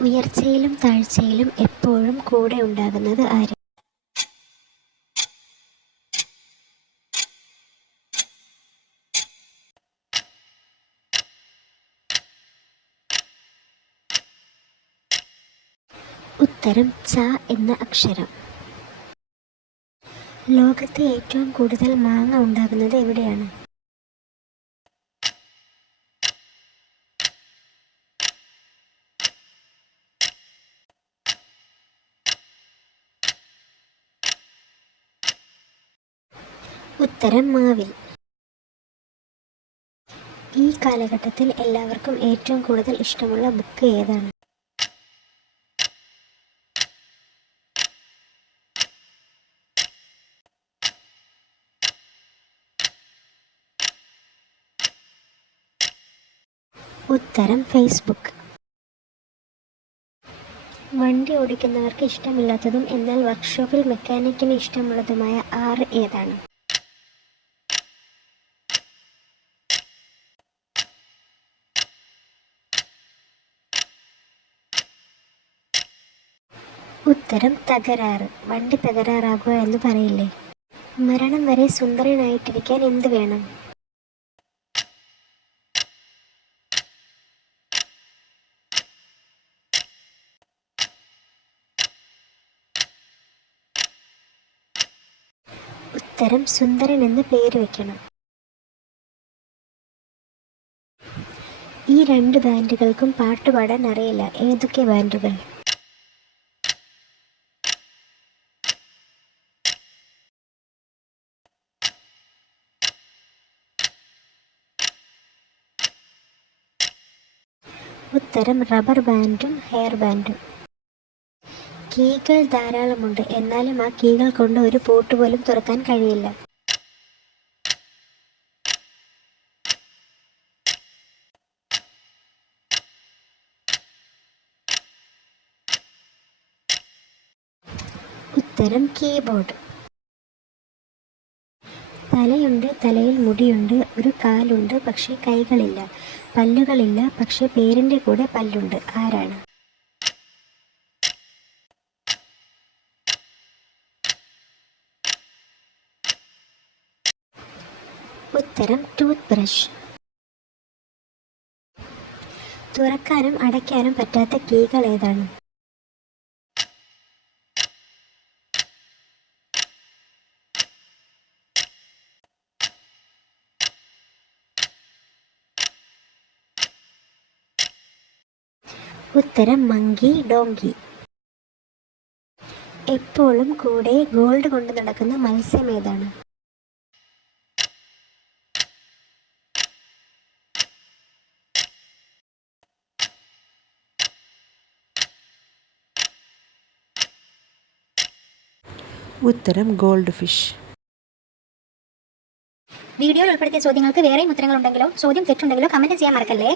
ഉയർച്ചയിലും താഴ്ചയിലും എപ്പോഴും കൂടെ ഉണ്ടാകുന്നത് ആര്? ഉത്തരം ച എന്ന അക്ഷരം. ലോകത്ത് ഏറ്റവും കൂടുതൽ മാങ്ങ ഉണ്ടാകുന്നത് എവിടെയാണ്? ഉത്തരം മാവിൽ ഈ കാലഘട്ടത്തിൽ എല്ലാവർക്കും ഏറ്റവും കൂടുതൽ ഇഷ്ടമുള്ള ബുക്ക് ഏതാണ്? ഉത്തരം ഫേസ്ബുക്ക്. വണ്ടി ഓടിക്കുന്നവർക്ക് ഇഷ്ടമില്ലാത്തതും എന്നാൽ വർക്ക്ഷോപ്പിൽ മെക്കാനിക്കിന് ഇഷ്ടമുള്ളതുമായ ആറ് ഏതാണ്? ഉത്തരം തകരാറ്. വണ്ടി തകരാറാകുക എന്ന് പറയില്ലേ? മരണം വരെ സുന്ദരനായിട്ടിരിക്കാൻ എന്ത് വേണം? ഉത്തരം സുന്ദരൻ എന്ന് പേര് വെക്കണം. ഈ രണ്ട് ബാൻഡുകൾക്കും പാട്ട് പാടാൻ അറിയില്ല. ഏതൊക്കെ ബാൻഡുകൾ? ഉത്തരം റബ്ബർ ബാൻഡും ഹെയർ ബാൻഡും. കീകൾ ധാരാളമുണ്ട്. എന്നാലും ആ കീകൾ കൊണ്ട് ഒരു പോട്ട് പോലും തുറക്കാൻ കഴിയില്ല. ഉത്തരം കീബോർഡ്. തലയുണ്ട് തലയിൽ മുടിയുണ്ട് ഒരു കാലുണ്ട് പക്ഷേ കൈകളില്ല. പല്ലുകളില്ല പക്ഷേ പേരിന്റെ കൂടെ പല്ലുണ്ട്. ആരാണ്? ഉത്തരം ടൂത്ത് ബ്രഷ് തുറക്കാനും അടയ്ക്കാനും പറ്റാത്ത കീകൾ ഏതാണ്? ഉത്തരം മങ്കി ഡോങ്കി. എപ്പോഴും കൂടെ ഗോൾഡ് കൊണ്ട് നടക്കുന്ന മത്സ്യം ഏതാണ്? ഉത്തരം ഗോൾഡ് ഫിഷ്. വീഡിയോയിൽ ഉൾപ്പെടുത്തിയ ചോദ്യങ്ങൾക്ക് വേറെയും ഉത്തരങ്ങളുണ്ടെങ്കിലോ ചോദ്യം തെറ്റുണ്ടെങ്കിലോ കമന്റ് ചെയ്യാൻ മറക്കല്ലേ?